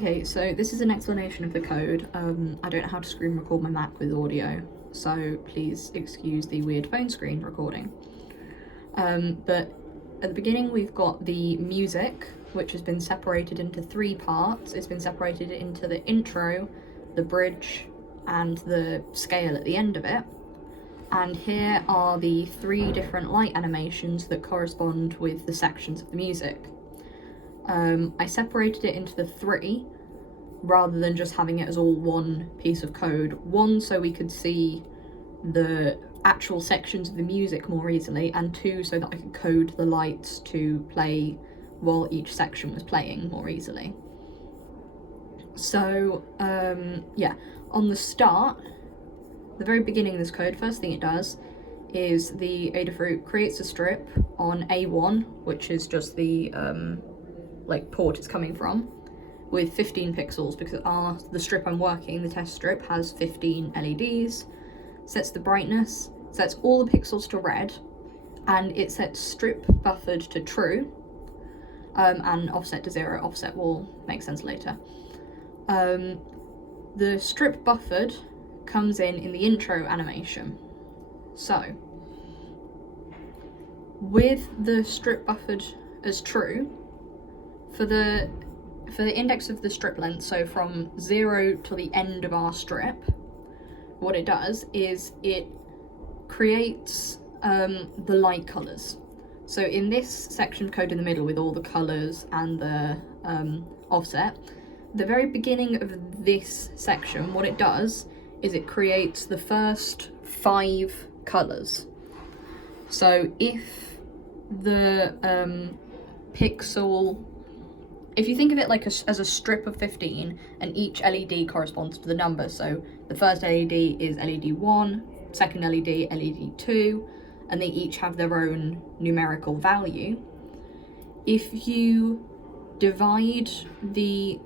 Okay, so this is an explanation of the code. I don't know how to screen record my Mac with audio, so please excuse the weird phone screen recording. But at the beginning we've got the music, which has been separated into 3 parts. It's been separated into the intro, the bridge, and the scale at the end of it. And here are the 3 different light animations that correspond with the sections of the music. I separated it into the 3 rather than just having it as all one piece of code. 1, so we could see the actual sections of the music more easily, and 2, so that I could code the lights to play while each section was playing more easily. So, yeah, on the start, the very beginning of this code, first thing it does is the Adafruit creates a strip on A1, which is just the port it's coming from, with 15 pixels, because the strip I'm working, the test strip, has 15 LEDs, sets the brightness, sets all the pixels to red, and it sets strip buffered to true, and offset to 0. Offset will make sense later. The strip buffered comes in the intro animation. So, with the strip buffered as true, for the index of the strip length, so from 0 to the end of our strip, what it does is it creates the light colours. So in this section of code in the middle with all the colours and the offset, the very beginning of this section, what it does is it creates the first 5 colours. So if the if you think of it like as a strip of 15, and each LED corresponds to the number, so the first LED is LED 1, second LED, LED 2, and they each have their own numerical value. If you divide the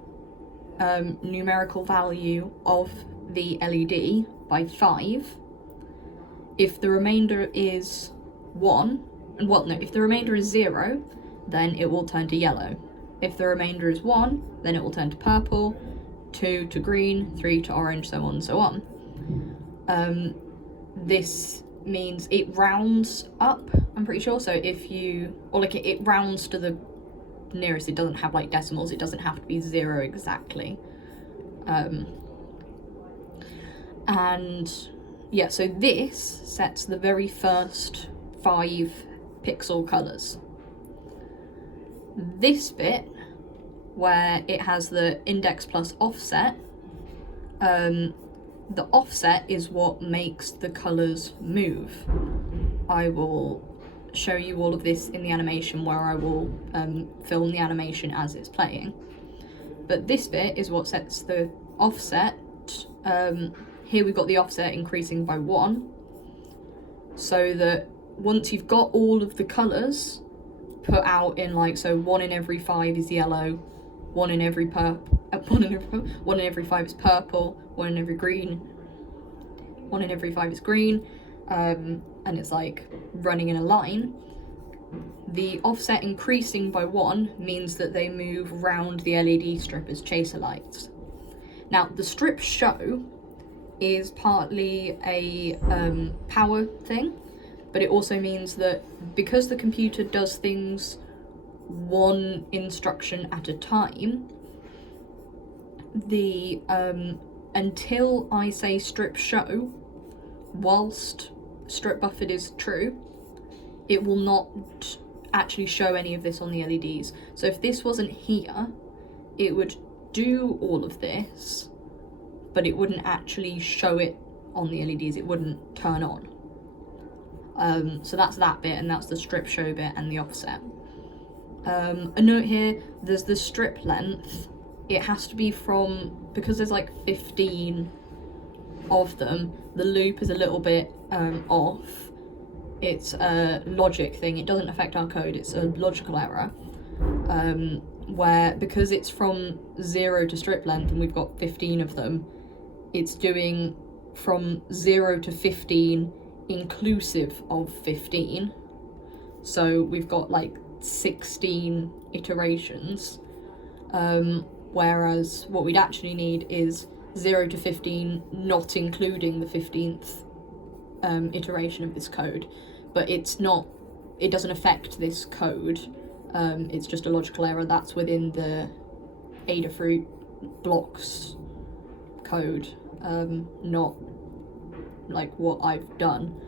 numerical value of the LED by 5, if the remainder is 0, then it will turn to yellow. If the remainder is 1, then it will turn to purple, 2 to green, 3 to orange, so on and so on. This means it rounds up, I'm pretty sure, so it rounds to the nearest, it doesn't have decimals, it doesn't have to be 0 exactly. And yeah, so this sets the very first 5 pixel colours. This bit, where it has the index plus offset, the offset is what makes the colours move. I will show you all of this in the animation, where I will film the animation as it's playing. But this bit is what sets the offset. Here we've got the offset increasing by 1, so that once you've got all of the colours put out in so 1 in every 5 is yellow, 1 in every 5 is purple, 1 in every 5 is green, and it's running in a line. The offset increasing by 1 means that they move round the LED strip as chaser lights. Now, the strip show is partly a power thing, but it also means that because the computer does things one instruction at a time, until I say strip show, whilst strip buffered is true, it will not actually show any of this on the LEDs. So if this wasn't here, it would do all of this, but it wouldn't actually show it on the LEDs, it wouldn't turn on. So that's that bit, and that's the strip show bit and the offset. A note here, there's the strip length. It has to be because there's 15 of them, the loop is a little bit off. It's a logic thing, it doesn't affect our code, it's a logical error. Where, because it's from 0 to strip length and we've got 15 of them, it's doing from 0 to 15 inclusive of 15. So we've got 16 iterations. whereas what we'd actually need is 0 to 15, not including the 15th iteration of this code. But it doesn't affect this code, it's just a logical error that's within the Adafruit blocks code, not like what I've done.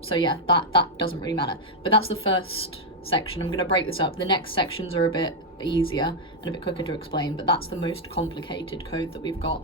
So yeah, that doesn't really matter. But that's the first section. I'm going to break this up. The next sections are a bit easier and a bit quicker to explain, but that's the most complicated code that we've got.